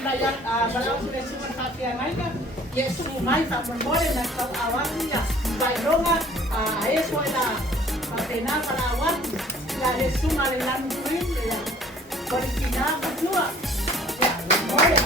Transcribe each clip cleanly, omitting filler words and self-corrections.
sinayan balaw sila suman hati anay ka. Yesu umay sa memore na kawan niya. Bailonga Yesu ila patena palawan. Ya Yesu malilan duin ya. Berkina kedua. Ya, memore.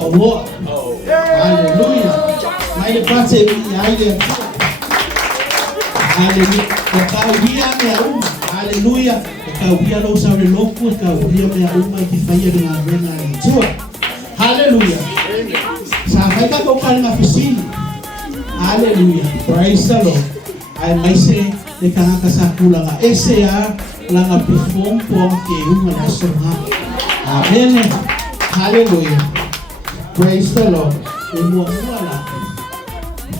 Award. Hallelujah. May pase yaile. Hallelujah. Kauhia me au. Hallelujah. Kauhia lo sa re loku kauhia me au mai ki faia dengan rena ni tua. Hallelujah. Sampai ka ko kan ngafisini. Hallelujah. Praise the Lord. Ai mai se de kana kasakula nga SA la nga perform po ke uma na soma. Amen. Hallelujah. Praise the Lord. Umuamula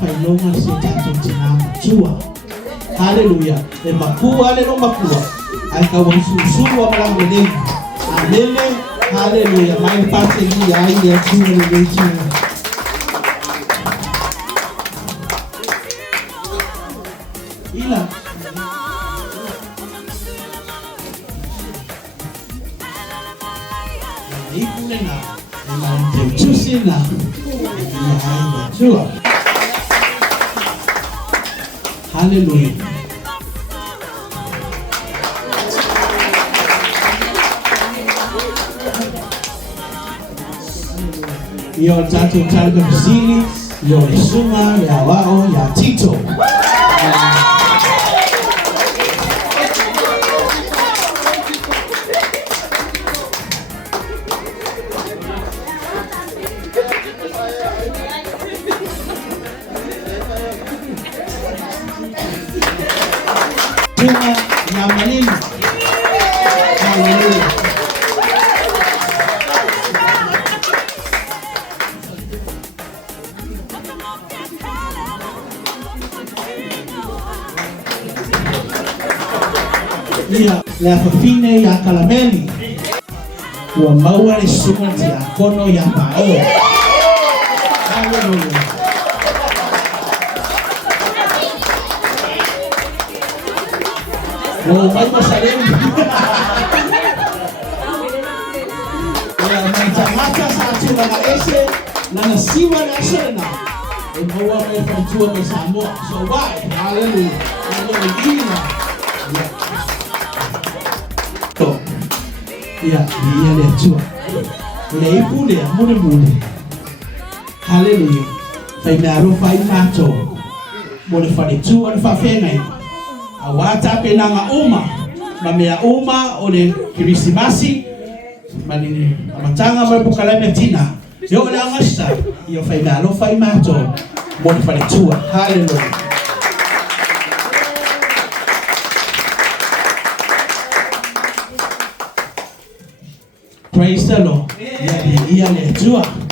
pailonga si tato tinama chua. Hallelujah. E makua le no makua. Ai ka wasusu wa mlango leo. Amen. Hallelujah. Mai pate ni ai ya chua le chua. Ila ikunena Chusina, hallelujah. Yo tatu targa kusini, yo isuma ya wao ya Tito. Tuna na maneno. Hallelujah. Ia la fine ya kalameli. Wa maua le sumanti ya kono ya pao. Hallelujah. Oh, may masalim. May tamata sa ating mga ese na nasiwa na sana. E mawa may pagtua may Samoa. So why? Hallelujah. Hallelujah. Ya, dia le tua. Le pule mune. Hallelujah. Fai naro fai mato. Mone fai tua fa fengai. Awata penanga uma na mea uma ole Krismasi manini amatanga mapukalame tina yo la ngasta yo fai mato mo fai tua. Hallelujah. Praise the Lord. Ya le jua.